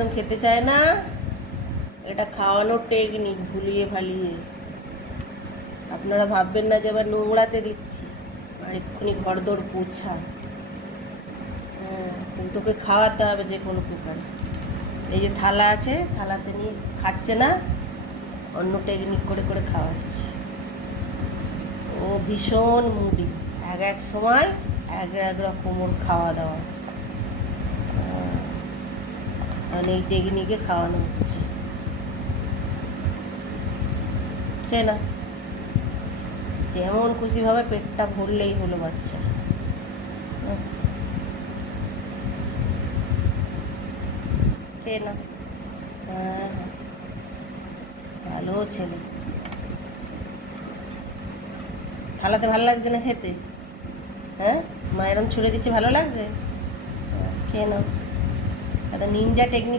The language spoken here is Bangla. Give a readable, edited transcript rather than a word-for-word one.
একদম খেতে চায় না। এটা খাওয়ানোর টেকনিক ভুলিয়ে ভালিয়ে। আপনারা ভাববেন না যে এবার নোংরাতে দিচ্ছি, আর এক্ষুনি ঘরদোর পোছা। কিন্তু ওকে খাওয়াতে হবে যে কোনো প্রকারে। এই যে থালা আছে, থালাতে নিয়ে খাচ্ছে না, অন্য টেকনিক করে করে খাওয়াচ্ছি। ও ভীষণ মুডি, এক এক সময় এক রকম ওর খাওয়া দাওয়া। মানে এই টেকনিকে খাওয়ানো হচ্ছে। তাই না? যেমন খুশিভাবে পেটটা ভরলেই হলো বাচ্চা। তাই না? হ্যাঁ, ভালো ছেলে। থালাতে ভালো লাগছে না খেতে? হ্যাঁ, মা এরম ছুঁড়ে দিচ্ছে, ভালো লাগছে? খেয়ে নাও। একটা নিনজা টেকনিক